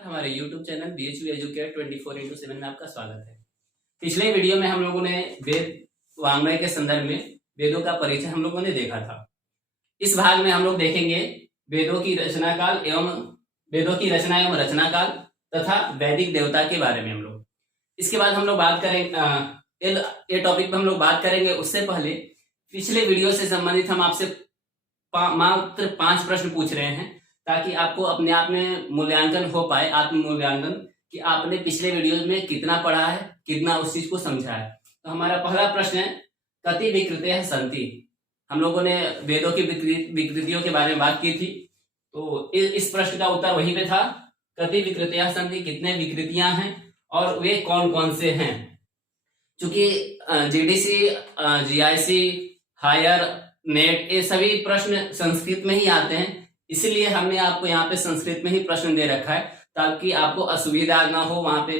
हमारे YouTube channel BHU educate 24/7 में आपका स्वागत है। पिछले वीडियो में हम लोगों ने वेद वाङ्मय के संदर्भ में वेदों का परिचय हम लोगों ने देखा था। इस भाग में हम लोग देखेंगे वेदों की रचना एवं रचना काल तथा वैदिक देवता के बारे में हम लोग। इसके बाद हम लोग बात करेंगे ये टॉपिक पर हम लोग बात करेंगे। उससे पहले पिछले वीडियो से संबंधित हम आपसे मात्र 5 प्रश्न पूछ रहे हैं ताकि आपको अपने आप में मूल्यांकन हो पाए, आत्म मूल्यांकन, कि आपने पिछले वीडियो में कितना पढ़ा है, कितना उस चीज को समझा है। तो हमारा पहला प्रश्न है, कति विकृतयः सन्ति। हम लोगों ने वेदों की विकृतियों के बारे में बात की थी, तो इस प्रश्न का उत्तर वहीं पे था, कति विकृतयः सन्ति, कितने विकृतियां हैं और वे कौन कौन से हैं। चूंकि जीडीसी, जीआईसी, हायर, नेट, ये सभी प्रश्न संस्कृत में ही आते हैं, इसलिए हमने आपको यहाँ पे संस्कृत में ही प्रश्न दे रखा है ताकि आपको असुविधा ना हो वहां पे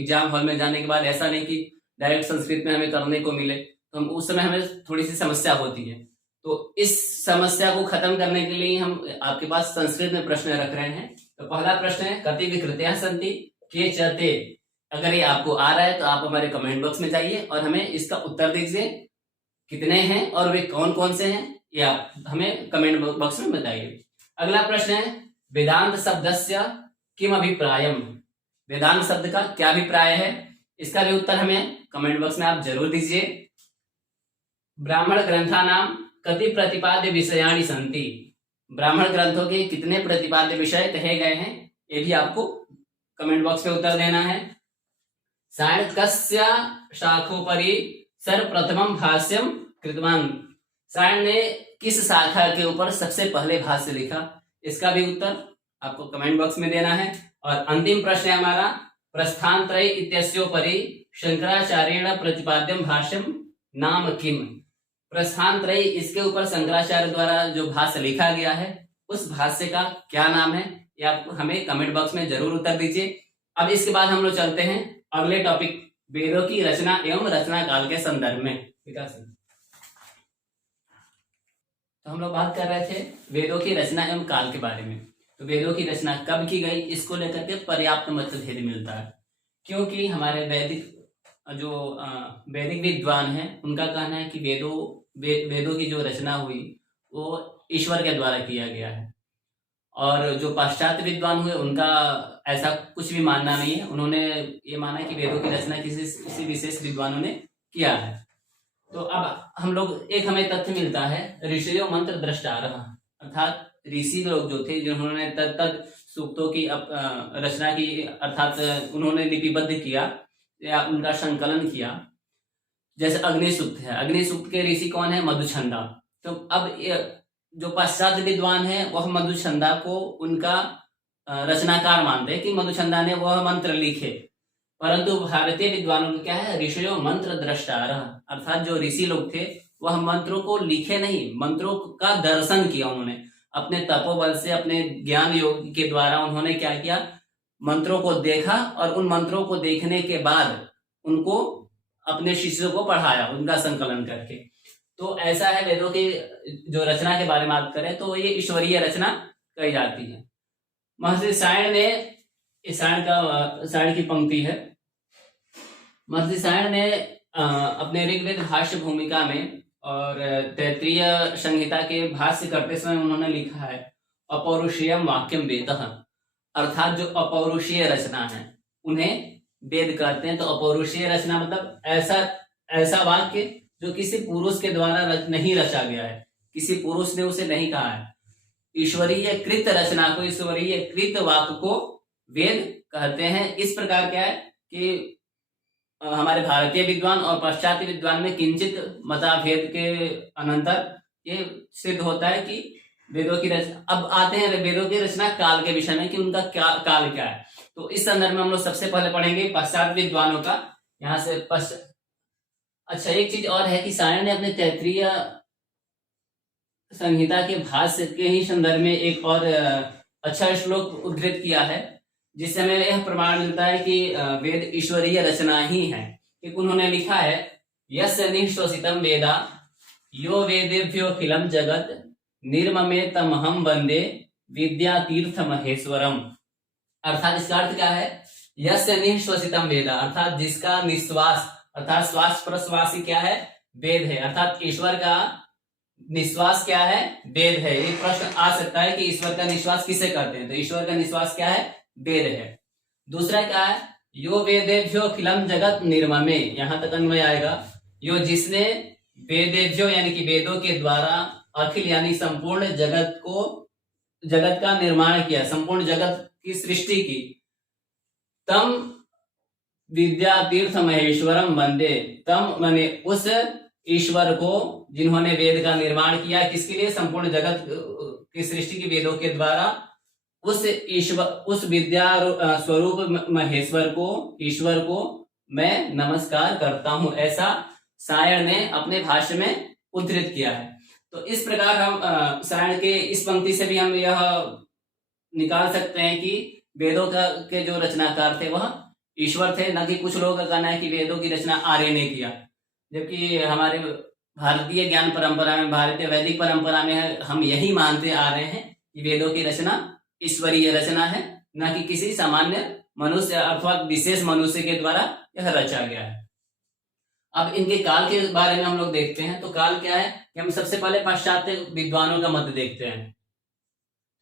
एग्जाम हॉल में जाने के बाद। ऐसा नहीं कि डायरेक्ट संस्कृत में हमें करने को मिले, तो हम उस समय हमें थोड़ी सी समस्या होती है। तो इस समस्या को खत्म करने के लिए हम आपके पास संस्कृत में प्रश्न रख रहे हैं। तो पहला प्रश्न है, कति विकृतयः सन्ति केचते। अगर ये आपको आ रहा है तो आप हमारे कमेंट बॉक्स में जाइए और हमें इसका उत्तर दीजिए, कितने हैं और वे कौन कौन से हैं, ये आप हमें कमेंट बॉक्स में बताइए। अगला प्रश्न है, वेदांत शब्दस्य किम अभिप्रायम। वेदांत शब्द का क्या अभिप्राय है, इसका भी उत्तर हमें कमेंट बॉक्स में आप जरूर दीजिए। ब्राह्मण ग्रंथानाम कति प्रतिपाद्य विषयाणि सन्ति। ब्राह्मण ग्रंथों के कितने प्रतिपाद्य विषय कहे गए हैं, ये भी आपको कमेंट बॉक्स में उत्तर देना है। सायणकस्य शाखोपरि सर्वप्रथमं भाष्यम कृतवान। सायण ने किस शाखा के ऊपर सबसे पहले भाष्य लिखा, इसका भी उत्तर आपको कमेंट बॉक्स में देना है। और अंतिम प्रश्न है हमारा, प्रस्थानत्रय इत्यस्योपरि शंकराचार्येण प्रतिपाद्यम भाष्यम नाम किम। प्रस्थानत्रय, इसके ऊपर शंकराचार्य द्वारा जो भाष्य लिखा गया है उस भाष्य का क्या नाम है, ये आप हमें कमेंट बॉक्स में जरूर उत्तर दीजिए। अब इसके बाद हम लोग चलते हैं अगले टॉपिक, वेदों की रचना एवं रचना काल के संदर्भ में। विकास, तो हम लोग बात कर रहे थे वेदों की रचना एवं काल के बारे में। तो वेदों की रचना कब की गई, इसको लेकर के पर्याप्त मतभेद मिलता है, क्योंकि हमारे वैदिक विद्वान हैं, उनका कहना है कि वेदों की जो रचना हुई वो ईश्वर के द्वारा किया गया है। और जो पाश्चात्य विद्वान हुए उनका ऐसा कुछ भी मानना नहीं है। उन्होंने ये माना है कि वेदों की रचना किसी विशेष विद्वानों ने किया है। तो अब हम लोग एक हमें तथ्य मिलता है, ऋषियों मंत्र द्रष्टारः, अर्थात ऋषि लोग जो थे जिन्होंने तद सूक्तों की रचना की, अर्थात उन्होंने लिपिबद्ध किया या उनका संकलन किया। जैसे अग्निसूक्त है, अग्निसूक्त के ऋषि कौन है, मधुछंदा। तो अब जो पाश्चात्य विद्वान है वह मधुछंदा को उनका रचनाकार मानते हैं कि मधुछंदा ने वह मंत्र लिखे, परंतु भारतीय विद्वानों का क्या है, ऋषियों मंत्र द्रष्टारः, अर्थात जो ऋषि लोग थे वह मंत्रों को लिखे नहीं, मंत्रों का दर्शन किया। उन्होंने अपने तपोबल से, अपने ज्ञान योग के द्वारा उन्होंने क्या किया, मंत्रों को देखा और उन मंत्रों को देखने के बाद उनको अपने शिष्यों को पढ़ाया, उनका संकलन करके। तो ऐसा है, वेदों की जो रचना के बारे में बात करें तो ये ईश्वरीय रचना कही जाती है। महर्षि सायण ने, सायण की पंक्ति है, महर्षि सायण ने अपने ऋग्वेद भाष्य भूमिका में और तैत्तिरीय संहिता के भाष्य करते समय उन्होंने लिखा है, अपौरुषेयम वाक्यम वेदः, अर्थात जो अपौरुषीय रचना है उन्हें वेद कहते हैं। तो अपौरुषीय रचना मतलब ऐसा वाक्य जो किसी पुरुष के द्वारा नहीं रचा गया है, किसी पुरुष ने उसे नहीं कहा है। ईश्वरीय कृत रचना को, ईश्वरीय कृत वाक्य को वेद कहते हैं। इस प्रकार क्या है कि हमारे भारतीय विद्वान और पाश्चात्य विद्वान में किंचित मताभेद के अनंतर ये सिद्ध होता है कि वेदों की रचना। अब आते हैं वेदों की रचना काल के विषय में कि उनका काल क्या है। तो इस संदर्भ में हम लोग सबसे पहले पढ़ेंगे पाश्चात्य विद्वानों का। यहाँ से अच्छा, एक चीज और है कि सायण ने अपने तैत्तिरीय संहिता के भाष्य के ही संदर्भ में एक और अच्छा श्लोक उद्धृत किया है, जिससे हमें यह प्रमाण मिलता है कि वेद ईश्वरीय रचना ही है। कि उन्होंने लिखा है, यस्य निःश्वसितं वेदा यो वेदेभ्योऽखिलं जगत् निर्ममे तमहं वंदे विद्या तीर्थ महेश्वरम। अर्थात इसका अर्थ क्या है, यस्य निःश्वसितम वेद, अर्थात जिसका निश्वास अर्थात श्वास प्रश्वास ही क्या है, वेद है। अर्थात ईश्वर का निश्वास क्या है, वेद है। ये प्रश्न आ सकता है कि ईश्वर का निश्वास किसे करते हैं, तो ईश्वर का निश्वास क्या है, वेद है। दूसरा क्या है, यो वेदेभ्यो अखिलम जगत निर्ममे, यहां तक अन्वय आएगा। यो जिसने वेदेभ्यो यानी कि वेदों के द्वारा अखिल यानी संपूर्ण जगत का निर्माण किया, संपूर्ण जगत की सृष्टि की, तम विद्यातीर्थ महेश्वरम वंदे, तम माने उस ईश्वर को जिन्होंने वेद का निर्माण किया, किसके लिए, संपूर्ण जगत की सृष्टि की वेदों के द्वारा, उस ईश्वर उस विद्या स्वरूप महेश्वर को, ईश्वर को मैं नमस्कार करता हूं, ऐसा सायण ने अपने भाष्य में उद्धृत किया है। तो इस प्रकार हम सायण के इस पंक्ति से भी हम यह निकाल सकते हैं कि वेदों के जो रचनाकार थे वह ईश्वर थे, न कि कुछ लोगों का कहना है कि वेदों की रचना आर्य ने किया। जबकि हमारे भारतीय ज्ञान परंपरा में, भारतीय वैदिक परंपरा में हम यही मानते आ रहे हैं कि वेदों की रचना ईश्वरीय रचना है, न कि किसी सामान्य मनुष्य अर्थात विशेष मनुष्य के द्वारा यह रचा गया है। अब इनके काल के बारे में हम लोग देखते हैं। तो काल क्या है कि हम सबसे पहले पाश्चात्य विद्वानों का मत देखते हैं।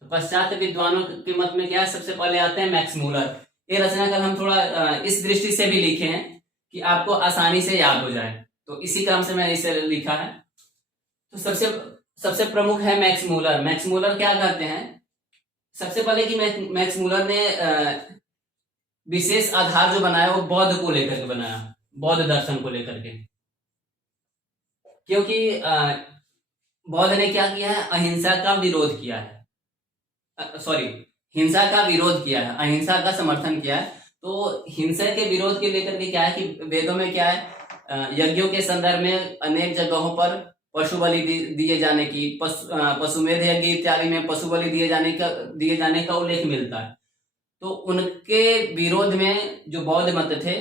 तो पाश्चात्य विद्वानों के मत में क्या है, सबसे पहले आते हैं मैक्स मूलर। ये रचनाकार हम थोड़ा इस दृष्टि से भी लिखे हैं कि आपको आसानी से याद हो जाए, तो इसी क्रम से मैंने इसे लिखा है। तो सबसे प्रमुख है मैक्स मूलर। मैक्स मूलर क्या करते हैं, सबसे पहले कि मैक्स मूलर ने विशेष आधार जो बनाया वो बौद्ध को लेकर के बनाया, बौद्ध दर्शन को लेकर के। क्योंकि बौद्ध ने क्या किया है, अहिंसा का विरोध किया है, हिंसा का विरोध किया है, अहिंसा का समर्थन किया है। तो हिंसा के विरोध के लेकर के क्या है कि वेदों में क्या है, यज्ञों के संदर्भ में अनेक जगहों पर पशु बलि दिए जाने की, पशुमेध यज्ञ इत्यादि में पशु बलि दिए जाने का उल्लेख मिलता है। तो उनके विरोध में जो बौद्ध मत थे,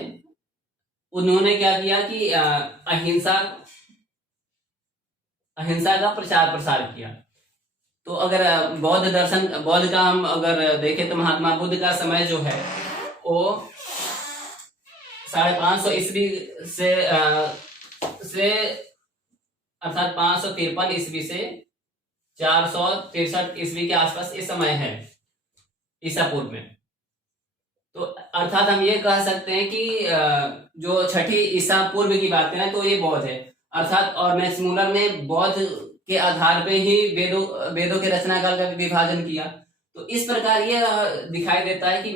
उन्होंने क्या किया कि अहिंसा का प्रसार किया। तो अगर बौद्ध का हम अगर देखें तो महात्मा बुद्ध का समय जो है वो 550 ईस्वी से अर्थात 553 ईस्वी से 463 ईस्वी के आसपास ये समय है ईसा पूर्व में। तो अर्थात हम ये कह सकते हैं कि जो छठी ईसा पूर्व की बात करें तो ये बौद्ध है अर्थात। और मैक्स मूलर ने बौद्ध के आधार पे ही वेदों के रचना काल का विभाजन किया। तो इस प्रकार ये दिखाई देता है कि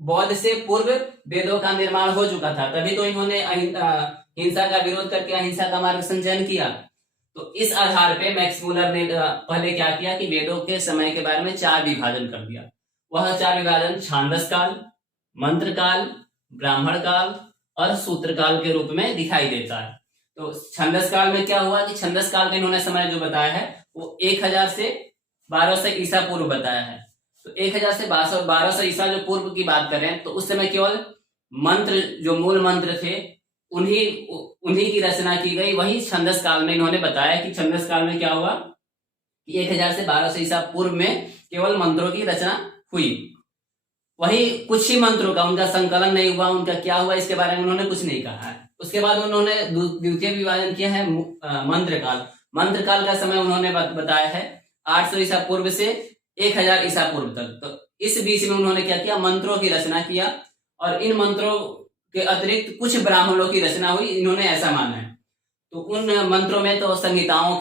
बौद्ध से पूर्व वेदों का निर्माण हो चुका था, तभी तो इन्होंने हिंसा का विरोध करके अहिंसा का मार्ग संचयन किया। तो इस आधार पे मैक्स मूलर ने पहले क्या किया कि वेदों के समय के बारे में 4 विभाजन कर दिया। वह 4 विभाजन छांदस काल, मंत्र काल, ब्राह्मण काल और सूत्र काल के रूप में दिखाई देता है। तो छंदस काल में क्या हुआ कि छंदस काल का इन्होंने समय जो बताया है वो 1000 से 1200 ईसा पूर्व बताया है। तो 1000 से 1200 ईसा जो पूर्व की बात करें तो उस समय केवल मंत्र, जो मूल मंत्र थे, उन्हीं की रचना की गई। वही छंदस काल में इन्होंने बताया कि छंदस काल में क्या हुआ कि 1000 से 1200 ईसा पूर्व में केवल मंत्रों की रचना हुई। वही कुछ ही मंत्रों का उनका संकलन नहीं हुआ, उनका क्या हुआ इसके बारे में उन्होंने कुछ नहीं कहा है। उसके बाद उन्होंने द्वितीय विभाजन किया है मंत्र काल। मंत्र काल का समय उन्होंने बताया है 800 ईसा पूर्व से 1000 ईसा पूर्व तक। तो इस बीच में उन्होंने क्या किया, मंत्रों की रचना किया और इन मंत्रों के अतिरिक्त कुछ ब्राह्मणों की रचना हुई, इन्होंने ऐसा माना है। तो उन मंत्रों में तो संहिताओं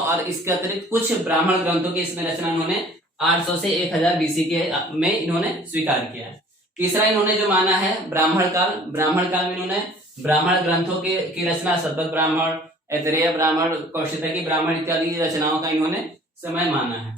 और इसके अतिरिक्त कुछ ब्राह्मण ग्रंथों की इसमें रचना उन्होंने 800 से 1000 बीसी के में इन्होंने स्वीकार किया है। तीसरा इन्होंने जो माना है ब्राह्मण काल में इन्होंने ब्राह्मण ग्रंथों की रचना, शतपथ ब्राह्मण, ऐतरेय ब्राह्मण, कौशिकी ब्राह्मण इत्यादि रचनाओं का इन्होंने समय माना है।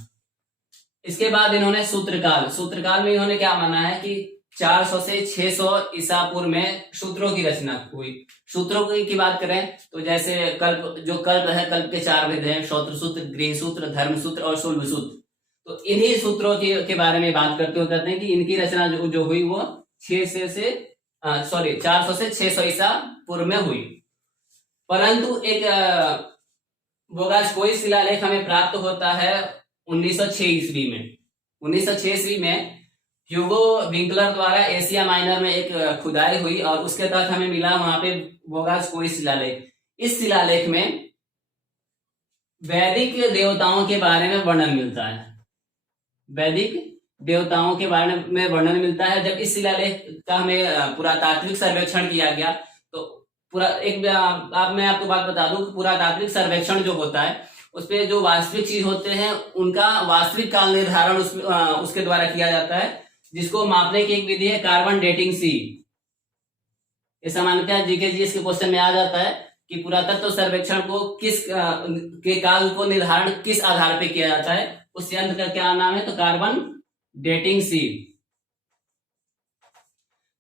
इसके बाद इन्होंने सूत्रकाल में इन्होंने क्या माना है कि 400 से 600 ईसा पूर्व में सूत्रों की रचना हुई। सूत्रों की बात करें तो जैसे कल्प है, कल्प के 4 भेद हैं, श्रोत्र सूत्र, गृह सूत्र, धर्म सूत्र और शूल्ब सूत्र। तो इन्हीं सूत्रों के बारे में बात करते हुए कहते हैं कि इनकी रचना जो हुई वो 400 से 600 ईसा पूर्व में हुई। परंतु एक बोगास कोई शिलालेख हमें प्राप्त होता है 1906 ईस्वी में। 1906 ईस्वी में ह्यूगो विंकलर द्वारा एशिया माइनर में एक खुदाई हुई और उसके तहत हमें मिला वहां पे बोगासकोई शिलालेख। इस शिलालेख में वैदिक देवताओं के बारे में वर्णन मिलता है। वैदिक देवताओं के बारे में वर्णन मिलता है। जब इस शिलालेख का हमें पुरातात्विक सर्वेक्षण किया गया तो पूरा एक मैं आपको बात बता दूं कि पुरातात्विक सर्वेक्षण जो होता है उसपे जो वास्तविक चीज होते हैं उनका वास्तविक काल निर्धारण उसके द्वारा किया जाता है, जिसको मापने की एक विधि है कार्बन डेटिंग सी। ये सामान्यतः जीके-जीएस के क्वेश्चन में आ जाता है कि पुरातत्व सर्वेक्षण को किस के काल को निर्धारण किस आधार पर किया जाता है। उस यंत्र का क्या नाम है? तो कार्बन डेटिंग सी।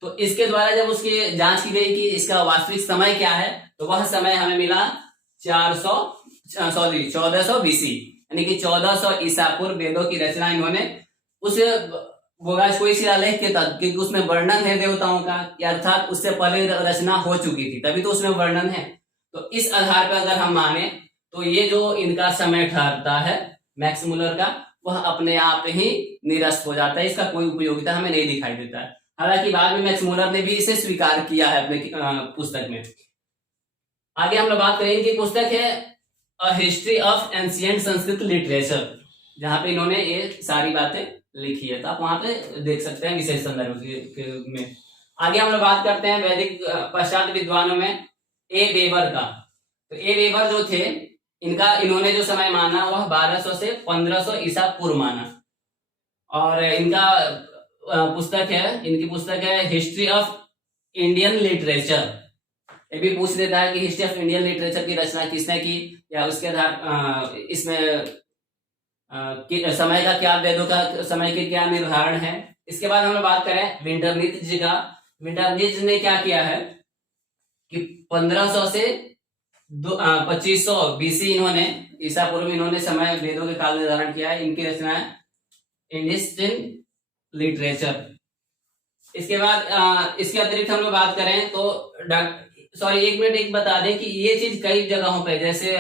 तो इसके द्वारा जब उसकी जांच की गई कि इसका वास्तविक समय क्या है तो वह समय हमें मिला 1400 बीसी, यानी कि 1400 ईसा पूर्व वेदों की रचना इन्होंने उस बोगासकोई शिलालेख के तहत, क्योंकि उसमें वर्णन है देवताओं का, अर्थात उससे पहले रचना हो चुकी थी तभी तो उसमें वर्णन है। तो इस आधार पर अगर हम माने तो ये जो इनका समय ठहरता है मैक्स मुलर का, वह अपने आप ही निरस्त हो जाता है, इसका कोई उपयोगिता हमें नहीं दिखाई देता है। हालांकि बाद में मैक्स मुलर ने भी इसे स्वीकार किया है अपने पुस्तक में। आगे हम लोग बात करेंगे कि पुस्तक है a history of ancient Sanskrit literature, जहां पे इन्होंने ये सारी बातें लिखी है, तो आप वहां पे देख सकते हैं विशेष संदर्भ में। आगे हम लोग बात करते हैं वैदिक पश्चात विद्वानों में ए वेबर का। तो ए वेबर जो थे इन्होंने जो समय माना वह 1200 से 1500 ईसा पूर्व माना, और इनकी पुस्तक है हिस्ट्री ऑफ इंडियन लिटरेचर। ये भी पूछ देता है कि हिस्ट्री ऑफ इंडियन लिटरेचर की रचना किसने की, या उसके आधार इसमें समय का क्या, वेदों का समय के क्या निर्धारण है। इसके बाद हम लोग बात करें विंटरनित्ज जी का। विंटरनित्ज ने क्या किया है कि 1500 से 2500 बीसी इन्होंने ईसा पूर्व इन्होंने समय वेदों के काल निर्धारण किया है। इनकी रचना है इंडियन लिटरेचर। इसके बाद इसके अतिरिक्त हम लोग बात करें तो एक बता दें कि ये चीज कई जगहों पे, जैसे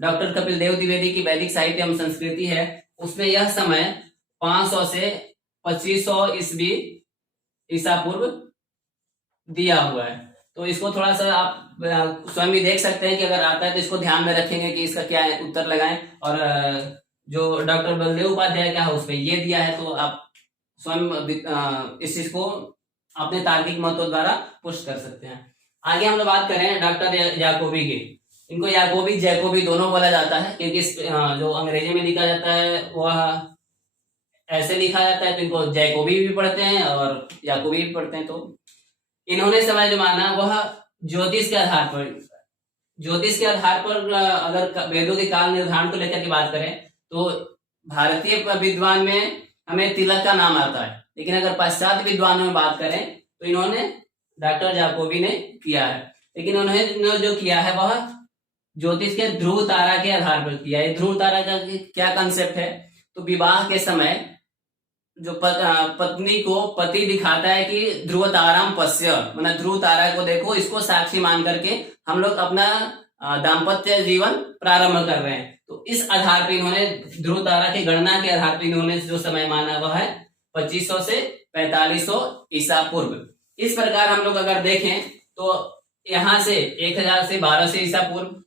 डॉक्टर कपिल देव द्विवेदी की वैदिक साहित्य एवं संस्कृति है, उसमें यह समय 500 से 2500 ईस्वी ईसा पूर्व दिया हुआ है। तो इसको थोड़ा सा आप स्वयं भी देख सकते हैं कि अगर आता है तो इसको ध्यान में रखेंगे कि इसका क्या उत्तर लगाएं। और जो डॉक्टर बलदेव उपाध्याय का है उसमें ये दिया है, तो आप स्वयं इस चीज को अपने तार्किक मतों द्वारा पुष्ट कर सकते हैं। आगे हम लोग बात करें डॉक्टर याकोबी की। इनको याकोबी जैकोबी दोनों बोला जाता है, क्योंकि जो अंग्रेजी में लिखा जाता है वह ऐसे लिखा जाता है, तो इनको जैकोबी भी पढ़ते हैं और याकोबी भी पढ़ते हैं। तो इन्होंने समय जो माना वह ज्योतिष के आधार पर अगर वेदों के काल निर्धारण को लेकर के बात करें तो भारतीय विद्वान में हमें तिलक का नाम आता है, लेकिन अगर पश्चात विद्वानों में बात करें तो इन्होंने डॉक्टर याकोबी ने किया है। लेकिन उन्होंने जो किया है वह ज्योतिष के ध्रुव तारा के आधार पर किया है। ध्रुव तारा का क्या कंसेप्ट है, तो विवाह के समय जो पत्नी को पति दिखाता है कि ध्रुव ताराम पश्य, मतलब ध्रुव तारा को देखो, इसको साक्षी मान करके हम लोग अपना दाम्पत्य जीवन प्रारंभ कर रहे हैं। तो इस आधार पर इन्होंने ध्रुव तारा की गणना के आधार पर इन्होंने जो समय माना वह है 2500 से 4500 ईसा पूर्व। इस प्रकार हम लोग अगर देखें तो यहाँ से 1000 से 1200 ईसा पूर्व,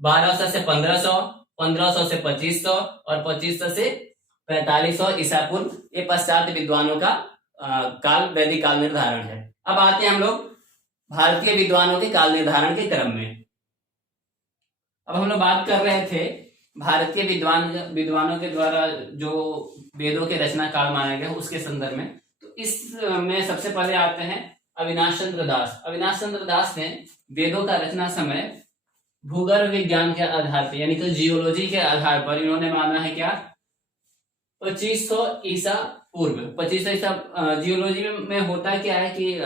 1200 से 1500, 1500 से 2500 और 2500 से 4500 ईसा पूर्व, ये पश्चात विद्वानों का काल, वैदिक काल निर्धारण है। अब आते हैं हम लोग भारतीय विद्वानों के काल निर्धारण के क्रम में। अब हम लोग बात कर रहे थे भारतीय विद्वानों के द्वारा जो वेदों के रचना काल माना गया उसके संदर्भ में। तो इसमें सबसे पहले आते हैं अविनाश चंद्र दास। अविनाश चंद्र दास ने वेदों का रचना समय भूगर्भ विज्ञान के आधार पर, यानी कि जियोलॉजी के आधार पर इन्होंने माना है क्या, 2500 ईसा पूर्व। 2500 ईसा जियोलॉजी में होता क्या है कि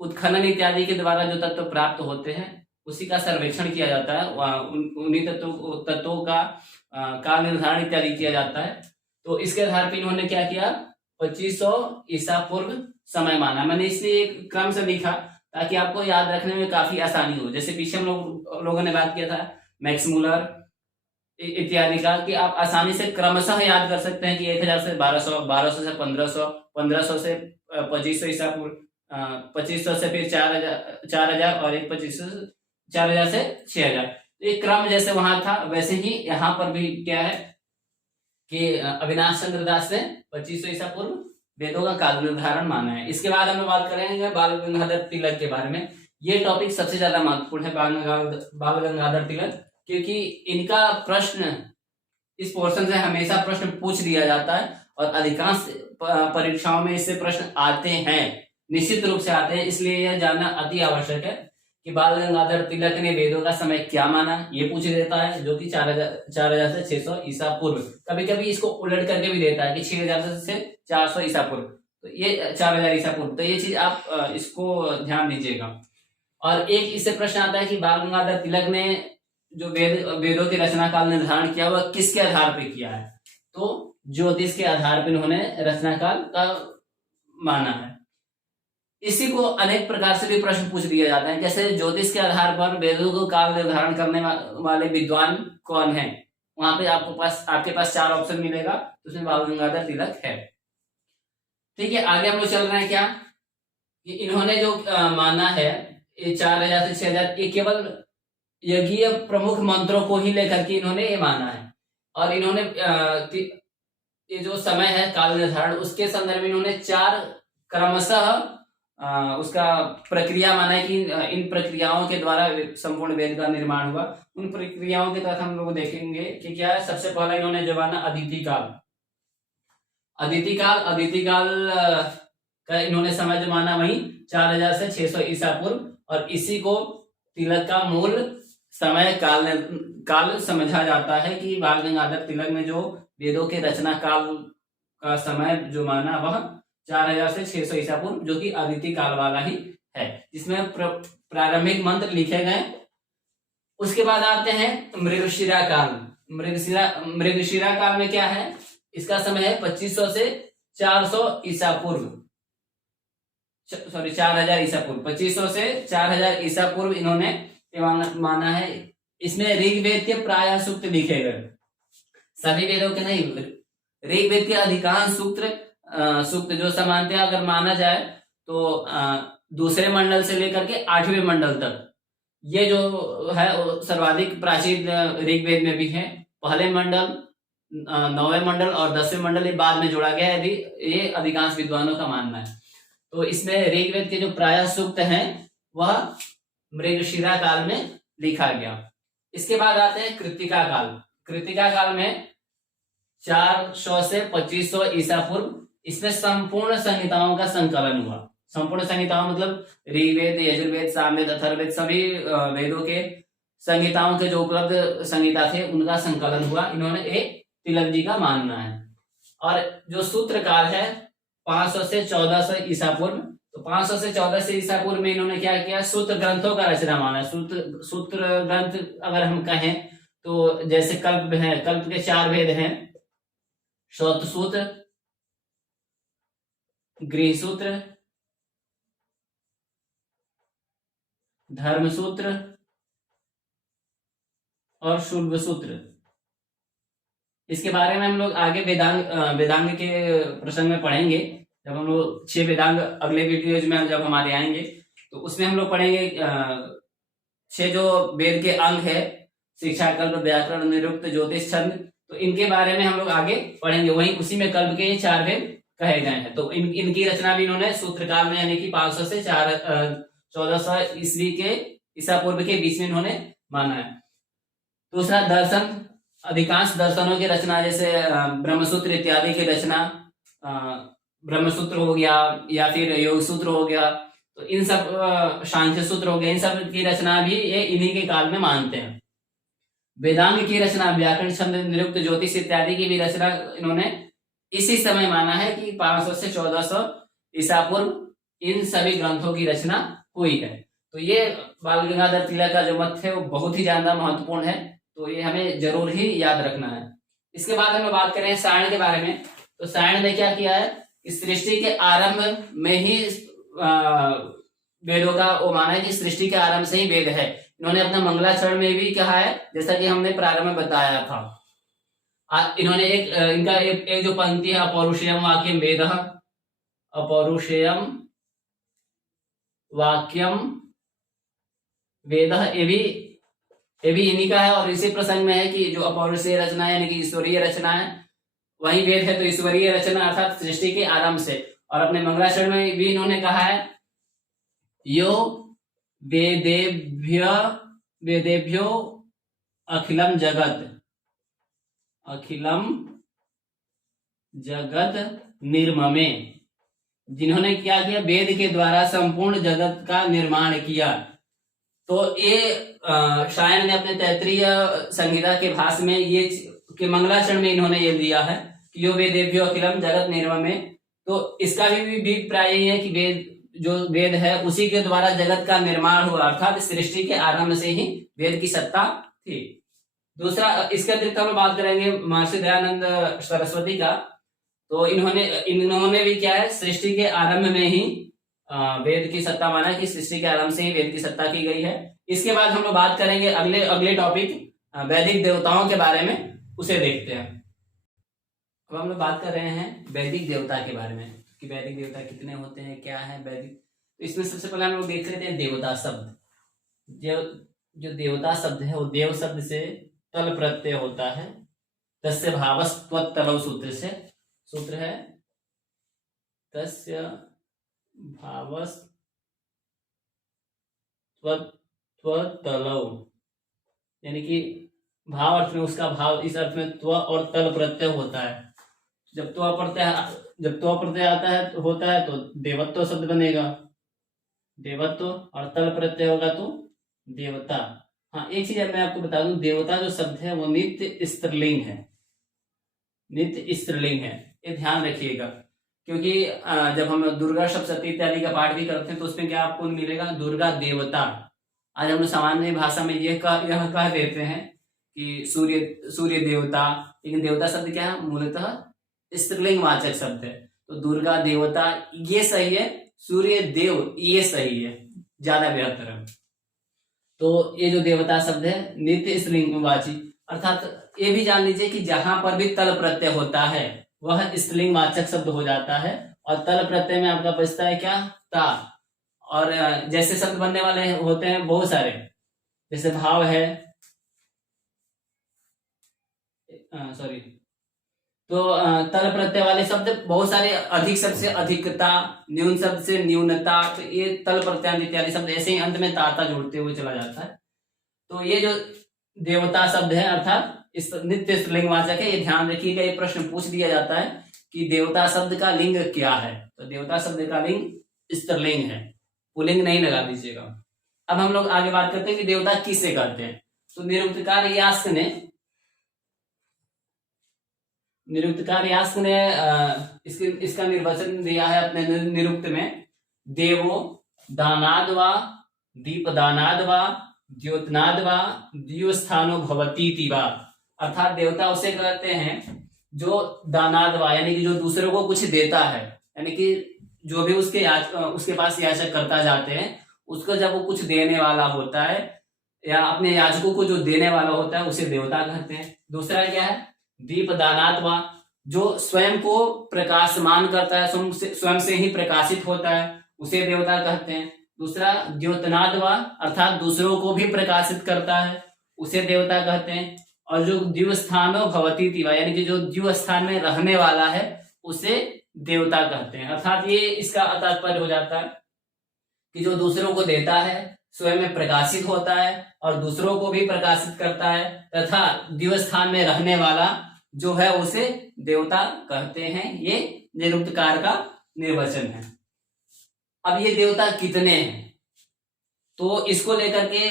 उत्खनन इत्यादि के द्वारा जो तत्व प्राप्त होते हैं उसी का सर्वेक्षण किया जाता है, उन्हीं तत्वों का काल निर्धारण इत्यादि किया जाता है। तो इसके आधार पर इन्होंने क्या किया, 2500 ईसा पूर्व समय माना। मैंने इसलिए एक क्रम से लिखा ताकि आपको याद रखने में काफी आसानी हो। जैसे पीछे हम लोगों ने बात किया था मैक्स मुलर, इत्यादि का, कि आप आसानी से क्रमशः याद कर सकते हैं कि 1000 से 1200, 1200 से 1500, 1500 से 2500 ईसा पूर्व, 2500 से फिर 4000, 4000 और एक 2500, 4000 से 6000। तो ये क्रम जैसे वहां था वैसे ही यहाँ पर भी क्या है कि अविनाश चंद्र दास ने 2500 ईसा पूर्व वेदों का काल निर्धारण माना है। इसके बाद हम लोग बात करेंगे बाल गंगाधर तिलक के बारे में। ये टॉपिक सबसे ज्यादा महत्वपूर्ण है, बाल गंगाधर तिलक, क्योंकि इनका प्रश्न इस पोर्शन से हमेशा प्रश्न पूछ दिया जाता है और अधिकांश परीक्षाओं में इससे प्रश्न आते हैं, निश्चित रूप से आते हैं। इसलिए यह जानना अति आवश्यक है कि बाल गंगाधर तिलक ने वेदों का समय क्या माना, ये पूछ देता है, जो कि 4000 से 600 ईसा पूर्व। कभी कभी इसको उलट करके भी देता है कि 6000 से 400 ईसा पूर्व, तो ये 4000 ईसा पूर्व। तो ये चीज आप इसको ध्यान दीजिएगा। और एक इससे प्रश्न आता है कि बाल गंगाधर तिलक ने जो वेदों की रचना काल निर्धारण किया वह किसके आधार पर किया है, तो ज्योतिष के आधार पर उन्होंने रचना काल का माना है। इसी को अनेक प्रकार से भी प्रश्न पूछ दिए जाते हैं, जैसे ज्योतिष के आधार पर वेदों को काल निर्धारण करने वाले विद्वान कौन है, वहां पे आपके पास 4 ऑप्शन मिलेगा, तो उसमें बाल गंगाधर तिलक है। ठीक है, आगे हम लोग चल रहे हैं क्या कि इन्होंने जो माना है ये 4000 से 6000, ये केवल यज्ञीय प्रमुख मंत्रों को ही लेकर के इन्होंने ये माना है। और इन्होंने ये जो समय है काल निर्धारण, उसके संदर्भ में इन्होंने 4 क्रमशः उसका प्रक्रिया माना है कि इन प्रक्रियाओं के द्वारा संपूर्ण वेद का निर्माण हुआ। उन प्रक्रियाओं के तहत हम लोग देखेंगे कि क्या है। सबसे पहला इन्होंने जो माना अदिति काल का इन्होंने समय जो माना वही 4000 से 600 ईसा पूर्व, और इसी को तिलक का मूल समय काल समझा जाता है कि बाल गंगाधर तिलक ने जो वेदों के रचना काल का समय जो माना वह 4000 से 600 ईसा पूर्व, जो कि अदिति काल वाला ही है, जिसमें प्रारंभिक मंत्र लिखे गए। उसके बाद आते हैं मृगशिरा काल। मृगशिरा काल में क्या है, इसका समय है 2500 से 400 ईसा पूर्व, सॉरी 4000 ईसा पूर्व, 2500 से 4000 ईसा पूर्व इन्होंने माना है। इसमें ऋग्वेद के प्राय सूक्त लिखे गए, सभी वेदों के नहीं, ऋग्वेद के अधिकांश सूक्त जो सामान्यतः अगर माना जाए तो दूसरे मंडल से लेकर के 8वें मंडल तक, ये जो है सर्वाधिक प्राचीन ऋग्वेद में भी है। पहले मंडल, 9वें मंडल और 10वें मंडल ये बाद में जोड़ा गया है, ये अधिकांश विद्वानों का मानना है। तो इसमें ऋग्वेद के जो प्राय सूक्त हैं वह मृगशिरा काल में लिखा गया। इसके बाद आते हैं कृत्तिका काल। कृत्तिका काल में 400 से 2500 ईसा पूर्व, इसमें संपूर्ण संहिताओं का संकलन हुआ। संपूर्ण संहिताओं मतलब ऋग्वेद, यजुर्वेद, सामवेद, अथर्ववेद, सभी वेदों के संहिताओं के जो उपलब्ध संहिता थे उनका संकलन हुआ। इन्होंने एक तिलक जी का मानना है। और जो सूत्र काल है 500 से 1400 ईसा पूर्व, तो 500 से 1400 ईसा पूर्व में इन्होंने क्या किया, सूत्र ग्रंथों का रचना माना है। सूत्र ग्रंथ अगर हम कहें तो जैसे कल्प है, कल्प के 4 भेद हैं, श्रौत सूत्र, गृह सूत्र, धर्म सूत्र और शुल्ब सूत्र। इसके बारे में हम लोग आगे वेदांग के प्रसंग में पढ़ेंगे, जब हम लोग 6 वेदांग अगले वीडियोज में जब हमारे आएंगे तो उसमें हम लोग पढ़ेंगे 6 जो वेद के अंग है, शिक्षा, कल्प, व्याकरण, निरुक्त, ज्योतिष, छंद, तो इनके बारे में हम लोग आगे पढ़ेंगे। वहीं उसी में कल्प के 4 वेद कहे गए हैं। तो इनकी रचना भी इन्होंने सूत्रकाल में यानी कि 500 से 1400 ईस्वी के ईसा पूर्व के बीच में इन्होंने माना है। दूसरा दर्शन, अधिकांश दर्शनों की रचना जैसे ब्रह्मसूत्र इत्यादि की रचना, ब्रह्मसूत्र हो गया या फिर योग सूत्र हो गया, तो इन सब सांख्य सूत्र हो गया, इन सब की रचना भी ये इन्हीं के काल में मानते हैं। वेदांग की रचना, व्याकरण, छंद, निरुक्त, ज्योतिष इत्यादि की भी रचना इन्होंने इसी समय माना है कि 500 से 1400 ईसा पूर्व इन सभी ग्रंथों की रचना हुई है। तो ये बाल गंगाधर तिलक का जो मत है वो बहुत ही ज्यादा महत्वपूर्ण है, तो ये हमें जरूर ही याद रखना है। इसके बाद हम बात करें सायण के बारे में, तो सायण ने क्या किया है कि सृष्टि के आरंभ में ही वेदों का वो माना है कि सृष्टि के आरंभ से ही वेद है, इन्होंने अपना मंगलाचरण में भी कहा है, जैसा कि हमने प्रारंभ में बताया था। इन्होंने एक जो पंक्ति है, अपौरुषेयम वाक्यम वेदः, अपौरुषेयम वाक्यम वेदः, ये भी इन्हीं का है। और इसी प्रसंग में है कि जो अपौरुषेय रचना है यानी कि ईश्वरीय रचना है, वही वेद है, तो ईश्वरीय रचना अर्थात सृष्टि के आरंभ से। और अपने मंगलाचरण में भी इन्होंने कहा है, यो वेदेभ्यो अखिलम जगत निर्ममे, जिन्होंने क्या किया, वेद के द्वारा संपूर्ण जगत का निर्माण किया। तो ये शायन ने अपने तैत्तिरीय संहिता के भाष्य में ये के मंगलाचरण में इन्होंने ये दिया है कि यो वेदेभ्यो अखिलम जगत निर्ममे। तो इसका भी प्राय यही है कि जो वेद है उसी के द्वारा जगत का निर्माण हुआ, अर्थात सृष्टि के आरंभ से ही वेद की सत्ता थी। दूसरा, इसके अतिरिक्त हम बात करेंगे महर्षि दयानंद सरस्वती का। तो इन्होंने भी क्या है, सृष्टि के आरंभ में ही वेद की सत्ता माना कि सृष्टि के आरंभ से ही वेद की सत्ता की गई है। इसके बाद हम लोग बात करेंगे अगले टॉपिक वैदिक देवताओं के बारे में, उसे देखते हैं। अब हम लोग बात कर रहे हैं वैदिक देवता के बारे में कि वैदिक देवता कितने होते हैं, क्या है वैदिक। तो इसमें सबसे पहले हम लोग देख लेते हैं देवता शब्द। जो देवता शब्द है वो देव शब्द से तल प्रत्यय होता है, तस्य भावस्त्वतलौ सूत्र है तस्य भावस्त्वतलौ, यानी कि भाव अर्थ में उसका भाव, इस अर्थ में त्व और तल प्रत्यय होता है। जब त्व प्रत्यय होता है तो देवत्व शब्द बनेगा, देवत्व, और तल प्रत्यय होगा तो देवता। हाँ, एक चीज मैं आपको बता दूं, देवता जो शब्द है वो नित्य स्त्रीलिंग है, ये ध्यान रखिएगा। क्योंकि जब हम दुर्गा सप्तशती इत्यादि का पाठ भी करते हैं तो उसमें क्या आपको मिलेगा, दुर्गा देवता। आज हम लोग सामान्य भाषा में यह कह देते हैं कि सूर्य देवता, लेकिन देवता शब्द क्या है, मूलतः स्त्रीलिंग वाचक शब्द है। तो दुर्गा देवता ये सही है, सूर्य देव ये सही है, ज्यादा बेहतर है। तो ये जो देवता शब्द है नित्य स्त्रीलिंगवाची, अर्थात ये भी जान लीजिए कि जहां पर भी तल प्रत्यय होता है वह स्त्रीलिंग वाचक शब्द हो जाता है। और तल प्रत्यय में आपका बचता है क्या, ता। और जैसे शब्द बनने वाले होते हैं बहुत सारे, जैसे भाव है, तो तल प्रत्यय वाले शब्द बहुत सारे, अधिक शब्द से अधिकता, न्यून शब्द से न्यूनता, तो ये तल प्रत्यय इत्यादि शब्द ऐसे ही अंत में ताता जोड़ते हुए चला जाता है। तो ये जो देवता शब्द है अर्थात इस नित्य स्त्रीलिंगवाचक है, ये ध्यान रखिएगा। ये प्रश्न पूछ दिया जाता है कि देवता शब्द का लिंग क्या है, तो देवता शब्द का लिंग स्त्रीलिंग है, पुल्लिंग नहीं लगा दीजिएगा। अब हम लोग आगे बात करते हैं कि देवता किसे कहते हैं। तो निरुक्तकार यास्क ने इसका निर्वचन दिया है अपने निरुक्त में, देवो दानाद वा दीपदानाद वा द्योतनाद वा द्योस्थानो भवतीति वा, अर्थात देवता उसे कहते हैं जो दानाद वा, यानी कि जो दूसरों को कुछ देता है, यानी कि जो भी उसके पास याचक करता जाते हैं उसको जब वो कुछ देने वाला होता है या अपने याचकों को जो देने वाला होता है उसे देवता कहते हैं। दूसरा क्या है, दीपदानात्वा, जो स्वयं को प्रकाशमान करता है, स्वयं से ही प्रकाशित होता है, उसे देवता कहते हैं। दूसरा द्योतनादवा, अर्थात दूसरों को भी प्रकाशित करता है, उसे देवता कहते हैं। और जो द्युस्थानो भवती तिवा, यानी कि जो द्यु स्थान में रहने वाला है उसे देवता कहते हैं। अर्थात ये इसका तात्पर्य हो जाता है कि जो दूसरों को देता है, स्वयं में प्रकाशित होता है और दूसरों को भी प्रकाशित करता है, तथा द्यु स्थान में रहने वाला जो है उसे देवता कहते हैं। ये निरुक्तकार का निर्वचन है। अब ये देवता कितने हैं, तो इसको लेकर के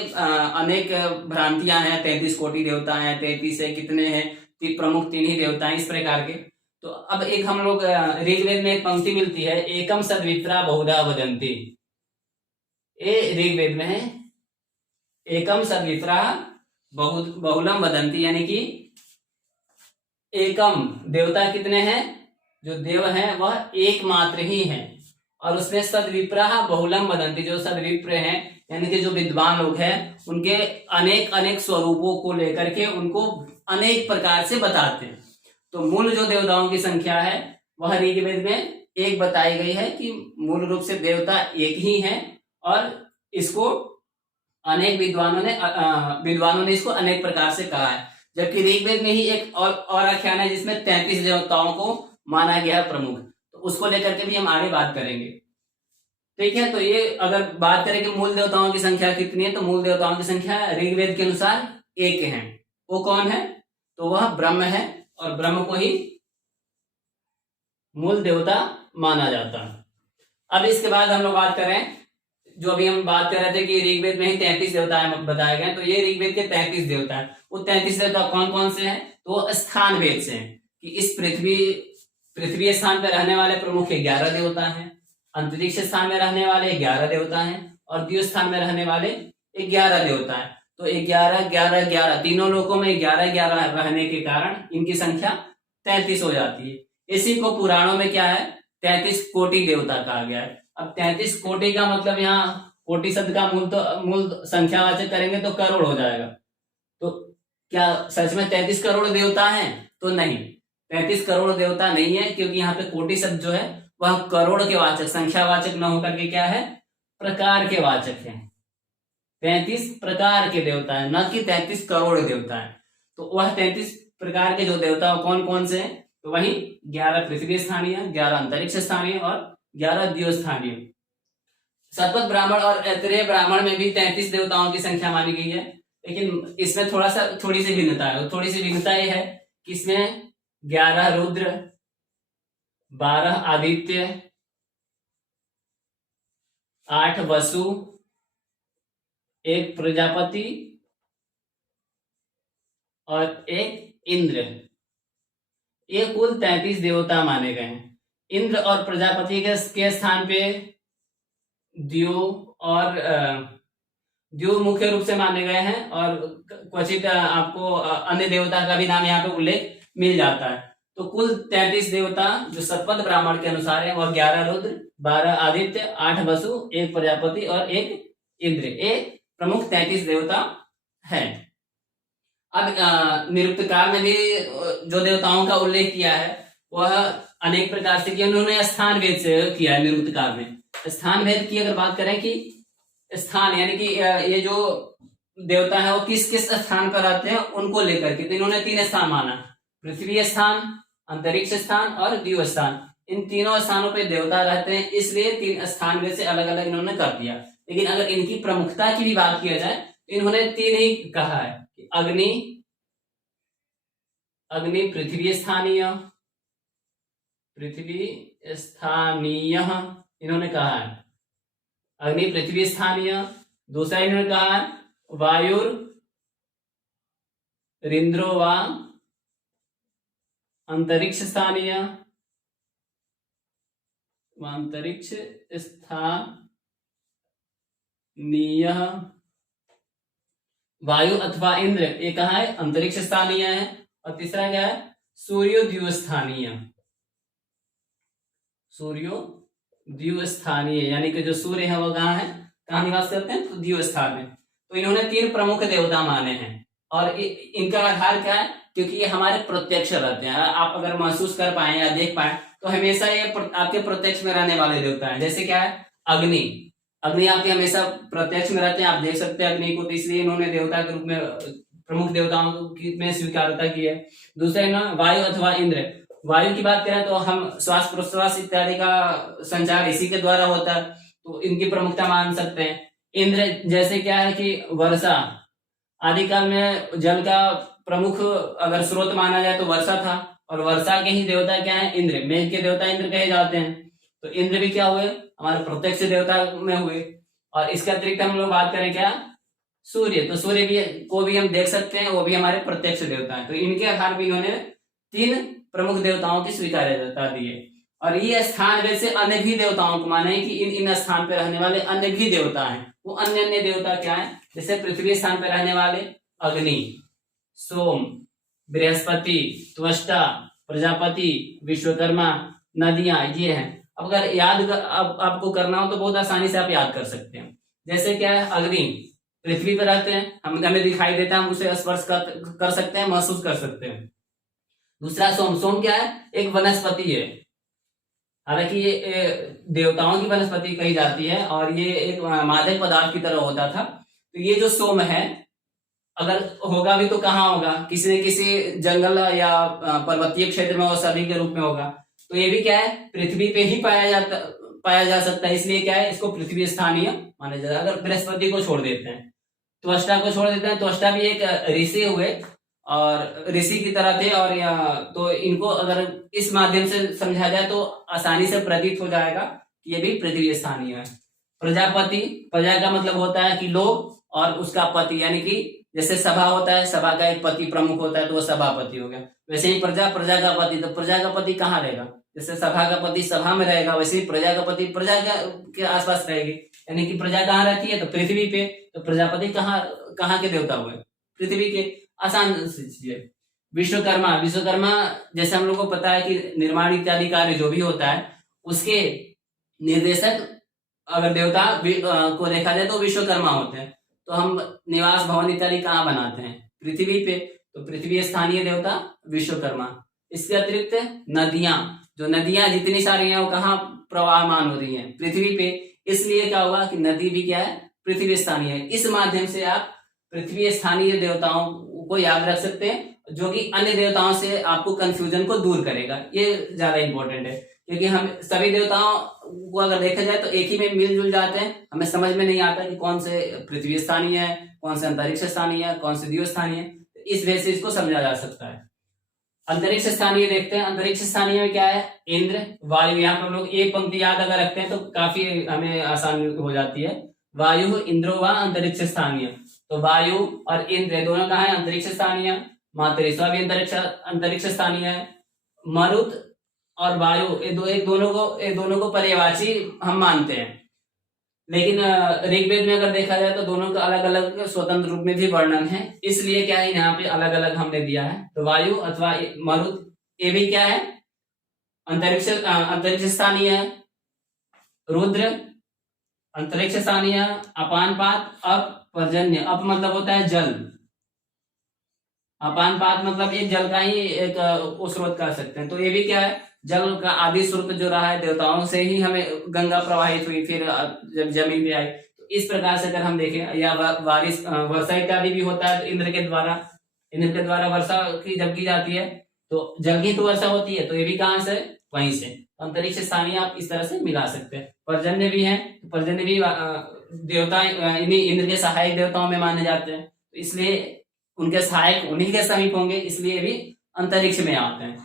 अनेक भ्रांतियां हैं। 33 कोटि देवता हैं, 33 है, कितने हैं, प्रमुख 3 ही देवता हैं, इस प्रकार के। तो अब एक हम लोग ऋग्वेद में एक पंक्ति मिलती है, एकम सद्विप्रा बहुधा वदन्ति। ये ऋग्वेद में है, एकम सद्विप्रा बहुलम वदन्ति, यानी कि एकम देवता कितने हैं, जो देव हैं वह एकमात्र ही हैं और उसमें सद्विप्रः बहुलम वदन्ति, जो सद्विप्र हैं यानी कि जो विद्वान लोग हैं उनके अनेक अनेक स्वरूपों को लेकर के उनको अनेक प्रकार से बताते हैं। तो मूल जो देवताओं की संख्या है वह ऋग्वेद में एक बताई गई है कि मूल रूप से देवता एक ही है, और इसको अनेक विद्वानों ने इसको अनेक प्रकार से कहा है। जबकि ऋग्वेद में ही एक और आख्यान है जिसमें 33 देवताओं को माना गया है प्रमुख, तो उसको लेकर के भी हम आगे बात करेंगे। ठीक है, तो ये अगर बात करें कि मूल देवताओं की संख्या कितनी है, तो मूल देवताओं की संख्या ऋग्वेद के अनुसार एक है। वो कौन है? तो वह ब्रह्म है, और ब्रह्म को ही मूल देवता माना जाता है। अब इसके बाद हम लोग बात करें, जो अभी हम बात कर रहे थे कि ऋग्वेद में ही 33 देवताएं बताए गए, तो ये ऋग्वेद के 33 देवता है। वो 33 देवता कौन कौन से हैं? तो स्थान भेद से हैं कि इस पृथ्वी स्थान पर रहने वाले प्रमुख 11 देवता हैं, अंतरिक्ष स्थान में रहने वाले 11 देवता हैं, और द्यू स्थान में रहने वाले 11 देवता हैं। तो 11 11 11 तीनों लोकों में 11 11 रहने के कारण इनकी संख्या 33 हो जाती है। इसी को पुराणों में क्या है, 33 कोटि देवता कहा गया है। अब 33 कोटि का मतलब यहाँ कोटि शब्द का मूल संख्यावाचक करेंगे तो करोड़ हो जाएगा। तो क्या सच में 33 करोड़ देवता हैं? तो नहीं, 33 करोड़ देवता नहीं है, क्योंकि यहाँ पे कोटि शब्द जो है वह करोड़ के वाचक, संख्यावाचक न होकर के क्या है, प्रकार के वाचक है। 33 प्रकार के देवता है, न कि 33 करोड़ देवता है। तो वह 33 प्रकार के जो देवता कौन कौन से हैं? तो वही 11 पृथ्वी स्थानीय, 11 अंतरिक्ष स्थानीय और 11 द्यू स्थानीय। शतपथ ब्राह्मण और ऐतरेय ब्राह्मण में भी 33 देवताओं की संख्या मानी गई है, लेकिन इसमें थोड़ी सी भिन्नता है। थोड़ी सी भिन्नता ये है कि इसमें 11 रुद्र, 12 आदित्य, 8 वसु, 1 प्रजापति और 1 इंद्र, ये कुल 33 देवता माने गए हैं। इंद्र और प्रजापति के स्थान पे द्यू मुख्य रूप से माने गए हैं, और क्वचित आपको अन्य देवता का भी नाम यहाँ पे उल्लेख मिल जाता है। तो कुल 33 देवता जो शतपथ ब्राह्मण के अनुसार है वह 11 रुद्र, 12 आदित्य, 8 वसु, 1 प्रजापति और 1 इंद्र, ये प्रमुख 33 देवता है। अब निरुक्त काल में भी जो देवताओं का उल्लेख किया है वह अनेक प्रकार से किया, उन्होंने स्थान भेद से किया है। निरुक्त काल में स्थान भेद की अगर बात करें कि स्थान यानी कि ये जो देवता है वो किस किस स्थान पर रहते हैं उनको लेकर के, तो इन्होंने 3 स्थान माना, पृथ्वी स्थान, अंतरिक्ष स्थान और द्यू स्थान। इन तीनों स्थानों पे देवता रहते हैं, इसलिए 3 स्थान भेद से अलग अलग इन्होंने कर दिया। लेकिन अगर इनकी प्रमुखता की भी बात किया जाए तो इन्होंने 3 ही कहा है कि अग्नि पृथ्वी स्थानीय इन्होंने कहा है, अग्नि पृथ्वी स्थानीय। दूसरा इन्होंने कहा है वायुर रिंद्रो व अंतरिक्ष स्थानीय, अंतरिक्ष स्थानीय। वायु अथवा इंद्र ये कहा है अंतरिक्ष स्थानीय है। और तीसरा क्या है सूर्योद्यू स्थानीय, सूर्योद्यू स्थानीय यानी कि जो सूर्य है वो कहाँ है, कहाँ निवास करते हैं, तो द्यू स्थान में। तो इन्होंने 3 प्रमुख देवता माने हैं, और इनका आधार क्या है, क्योंकि ये हमारे प्रत्यक्ष रहते हैं। आप अगर महसूस कर पाए या देख पाए तो हमेशा ये आपके प्रत्यक्ष में रहने वाले देवता है। जैसे क्या है अग्नि आपके हमेशा प्रत्यक्ष में रहते हैं, आप देख सकते हैं अग्नि को, तो इसलिए इन्होंने देवता के रूप में प्रमुख देवताओं में स्वीकारता की है। दूसरा ना वायु अथवा इंद्र, वायु की बात करें तो हम श्वास प्रश्वास इत्यादि का संचार इसी के द्वारा होता है, तो इनकी प्रमुखता मान सकते हैं। इंद्र जैसे क्या है कि वर्षा, आदिकाल में जल का प्रमुख अगर स्रोत माना जाए तो वर्षा था, और वर्षा के ही देवता क्या है इंद्र, मेघ के देवता इंद्र कहे जाते हैं। तो इंद्र भी क्या हुए, हमारे प्रत्यक्ष देवता में हुए। और इसके अतिरिक्त हम लोग बात करें क्या सूर्य, तो सूर्य भी को भी हम देख सकते हैं, वो भी हमारे प्रत्यक्ष देवता है। तो इनके आधार पर इन्होंने 3 प्रमुख देवताओं की स्वीकार्यता दी है। और ये स्थान वैसे अन्य भी देवताओं को माने कि इन स्थान पर रहने वाले अन्य भी देवता हैं। वो अन्य देवता क्या है, जैसे पृथ्वी स्थान पर रहने वाले अग्नि, सोम, बृहस्पति, त्वष्टा, प्रजापति, विश्वकर्मा, नदियां ये हैं। अब अगर आपको करना हो तो बहुत आसानी से आप याद कर सकते हैं। जैसे क्या है, अग्नि पृथ्वी पर रहते हैं, हमें दिखाई देता है, हम उसे स्पर्श कर सकते हैं, महसूस कर सकते हैं। दूसरा सोम, सोम क्या है, एक वनस्पति है, हालांकि ये देवताओं की वनस्पति कही जाती है और ये एक मादक पदार्थ की तरह होता था। तो ये जो सोम है, अगर होगा भी तो कहाँ होगा, किसी न किसी जंगल या पर्वतीय क्षेत्र में और सभी के रूप में होगा। तो ये भी क्या है, पृथ्वी पे ही पाया जा सकता है, इसलिए क्या है, इसको पृथ्वी स्थानीय माना जाता है। अगर बृहस्पति को छोड़ देते हैं, त्वष्टा को छोड़ देते हैं, त्वष्टा भी एक ऋषि हुए और ऋषि की तरह थे, और तो इनको अगर इस माध्यम से समझा जाए तो आसानी से प्रतीत हो जाएगा कि ये भी पृथ्वी स्थानीय है। प्रजापति, प्रजा का मतलब होता है कि लोग, और उसका पति यानी कि जैसे सभा होता है, सभा का एक पति प्रमुख होता है तो वो सभापति हो गया। वैसे ही प्रजा, प्रजा का पति, तो प्रजा का पति कहाँ रहेगा, जैसे सभा का पति सभा में रहेगा, वैसे ही प्रजा का पति प्रजा के आसपास रहेगी। यानी कि प्रजा कहाँ रहती है, तो पृथ्वी पे, तो प्रजापति कहाँ के देवता हुए, पृथ्वी के। आसान चीज है। विश्वकर्मा, विश्वकर्मा जैसे हम लोग को पता है कि निर्माण इत्यादि कार्य जो भी होता है उसके निर्देशक अगर देवता को देखा जाए तो विश्वकर्मा होते हैं। तो हम निवास भवन इत्यादि कहाँ बनाते हैं, पृथ्वी पे, तो पृथ्वी स्थानीय देवता विश्वकर्मा। इसके अतिरिक्त नदियां, जो नदियां जितनी सारी हैं वो कहाँ प्रवाहमान हो रही हैं, पृथ्वी पे, इसलिए क्या होगा कि नदी भी क्या है, पृथ्वी स्थानीय है। इस माध्यम से आप पृथ्वी स्थानीय देवताओं को याद रख सकते हैं, जो कि अन्य देवताओं से आपको कंफ्यूजन को दूर करेगा। ये ज्यादा इंपॉर्टेंट है, क्योंकि हम सभी देवताओं को अगर देखा जाए तो एक ही में मिलजुल जाते हैं, हमें समझ में नहीं आता कि कौन से पृथ्वी स्थानीय है, कौन से अंतरिक्ष स्थानीय है, कौन से दिव्य स्थानीय है। इस वजह से इसको समझा जा सकता है। अंतरिक्ष स्थानीय देखते हैं, अंतरिक्ष स्थानीय में क्या है, इंद्र, वायु। यहाँ पर हम लोग एक पंक्ति याद अगर रखते हैं तो काफी हमें आसान हो जाती है। वायु इंद्रो व अंतरिक्ष स्थानीय, तो वायु और इंद्र दोनों कहाँ है, अंतरिक्ष स्थानीय। मातृस्वा भी अंतरिक्ष स्थानीय है। मरुत और वायु दोनों को पर्यायवाची हम मानते हैं, लेकिन ऋग्वेद में अगर देखा जाए तो दोनों का अलग अलग स्वतंत्र रूप में भी वर्णन है, इसलिए क्या है यहाँ पे अलग अलग हमने दिया है। तो वायु अथवा मरुत, ये भी क्या है, अंतरिक्ष स्थानीय है। रुद्र अंतरिक्ष स्थानीय, अपान पात, अप पर्जन्य, अप मतलब होता है जल, अपान पात मतलब एक जल का ही एक स्रोत कर सकते हैं। तो ये भी क्या है, जल का आदि स्वरूप जो रहा है, देवताओं से ही हमें गंगा प्रवाहित हुई, फिर जब जमीन पे आई। तो इस प्रकार से अगर हम देखें, या बारिश वर्षा इत्यादि भी होता है तो इंद्र के द्वारा वर्षा की जब की जाती है तो जल की तो वर्षा होती है। तो ये भी कहाँ से, वहीं से। अंतरिक्ष स्थानीय आप इस तरह से मिला सकते हैं। पर्जन्य भी है, पर्जन्य भी देवता इंद्र के सहायक देवताओं में माने जाते हैं, तो इसलिए उनके सहायक उन्हीं के समीप होंगे, इसलिए भी अंतरिक्ष में आते हैं।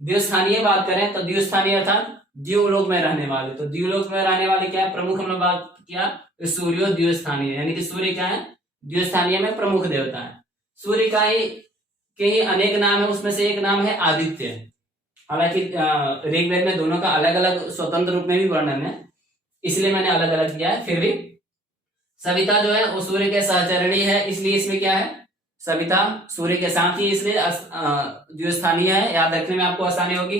द्विस्थानीय बात करें तो द्विस्थानीय अर्थात द्यूलोक में रहने वाले। तो द्यूलोक में रहने वाले क्या है, प्रमुख हमने बात किया, तो सूर्य द्विस्थानीय, यानी कि सूर्य क्या है, द्विस्थानीय में प्रमुख देवता है। सूर्य का ही के ही अनेक नाम है, उसमें से एक नाम है आदित्य। हालांकि ऋग्वेद में दोनों का अलग अलग स्वतंत्र रूप में भी वर्णन है, इसलिए मैंने अलग अलग किया है। फिर भी सविता जो है वो सूर्य के सहचरणी है, इसलिए इसमें क्या है, सविता सूर्य के साथ ही, इसलिए द्विस्थानीय है, याद रखने में आपको आसानी होगी।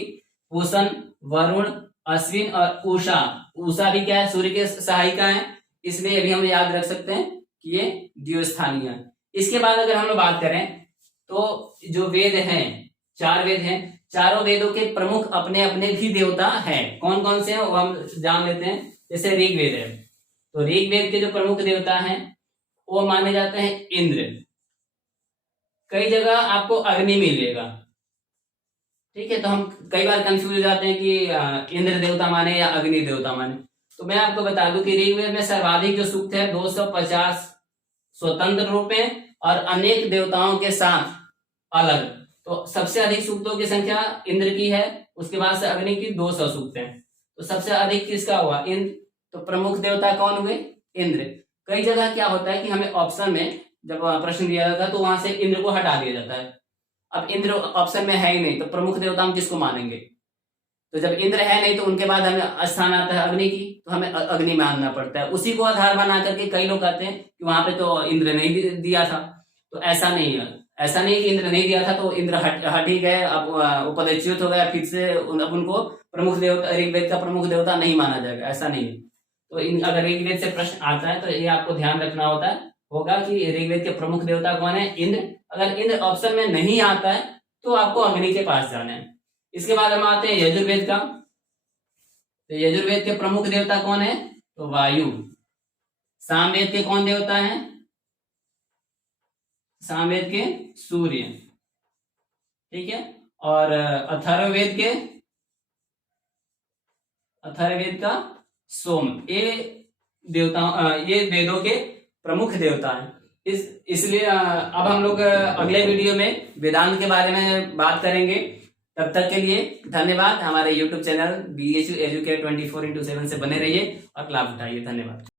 पूषण, वरुण, अश्विन और उषा, उषा भी क्या है, सूर्य के सहायिका है, इसलिए भी हम याद रख सकते हैं कि ये द्विस्थानीय है। इसके बाद अगर हम लोग बात करें तो जो वेद हैं, 4 वेद हैं, चारों वेदों के प्रमुख अपने अपने भी देवता हैं। कौन कौन से हैं वो हम जान लेते हैं। जैसे ऋग्वेद है, तो ऋग्वेद के जो प्रमुख देवता हैं वो माने जाते हैं इंद्र। कई जगह आपको अग्नि मिलेगा, ठीक है, तो हम कई बार कंफ्यूज हो जाते हैं कि इंद्र देवता माने या अग्नि देवता माने। तो मैं आपको बता दूं कि ऋग्वेद में सर्वाधिक जो सूक्त है 250 स्वतंत्र रूप में और अनेक देवताओं के साथ अलग। तो सबसे अधिक सूक्तों की संख्या इंद्र की है, उसके बाद से अग्नि की 200 सूक्त हैं। तो सबसे अधिक किसका हुआ, इंद्र। तो प्रमुख देवता कौन हुए, इंद्र। कई जगह क्या होता है कि हमें ऑप्शन में जब प्रश्न दिया जाता है तो वहां से इंद्र को हटा दिया जाता है। अब इंद्र ऑप्शन में है ही नहीं, तो प्रमुख देवता हम किसको मानेंगे। तो जब इंद्र है नहीं तो उनके बाद हमें स्थान आता है अग्नि की, तो हमें अग्नि मानना पड़ता है। उसी को आधार बना करके कई लोग कहते हैं कि वहां पे तो इंद्र नहीं दिया था। तो ऐसा नहीं है, ऐसा नहीं कि इंद्र नहीं दिया था तो इंद्र हट ही गए, अब उपदेच्युत हो गया, फिर से अब उनको प्रमुख देवता, ऋग्वेद का प्रमुख देवता नहीं माना जाएगा, ऐसा नहीं है। तो अगर ऋग्वेद से प्रश्न आता है तो ये आपको ध्यान रखना होगा कि ऋग्वेद के प्रमुख देवता कौन है? इंद्र। अगर इंद्र ऑप्शन में नहीं आता है तो आपको अग्नि के पास जाना है। इसके बाद हम आते हैं यजुर्वेद का। तो यजुर्वेद के प्रमुख देवता कौन है? तो वायु। सामवेद के कौन देवता है? सामवेद के सूर्य, ठीक है। और अथर्ववेद का सोम। ये वेदों के प्रमुख देवता हैं। इसलिए अब हम लोग अगले वीडियो में वेदांत के बारे में बात करेंगे। तब तक के लिए धन्यवाद। हमारे YouTube चैनल BHU एजुकेट 24/7 से बने रहिए और लाभ उठाइए। धन्यवाद।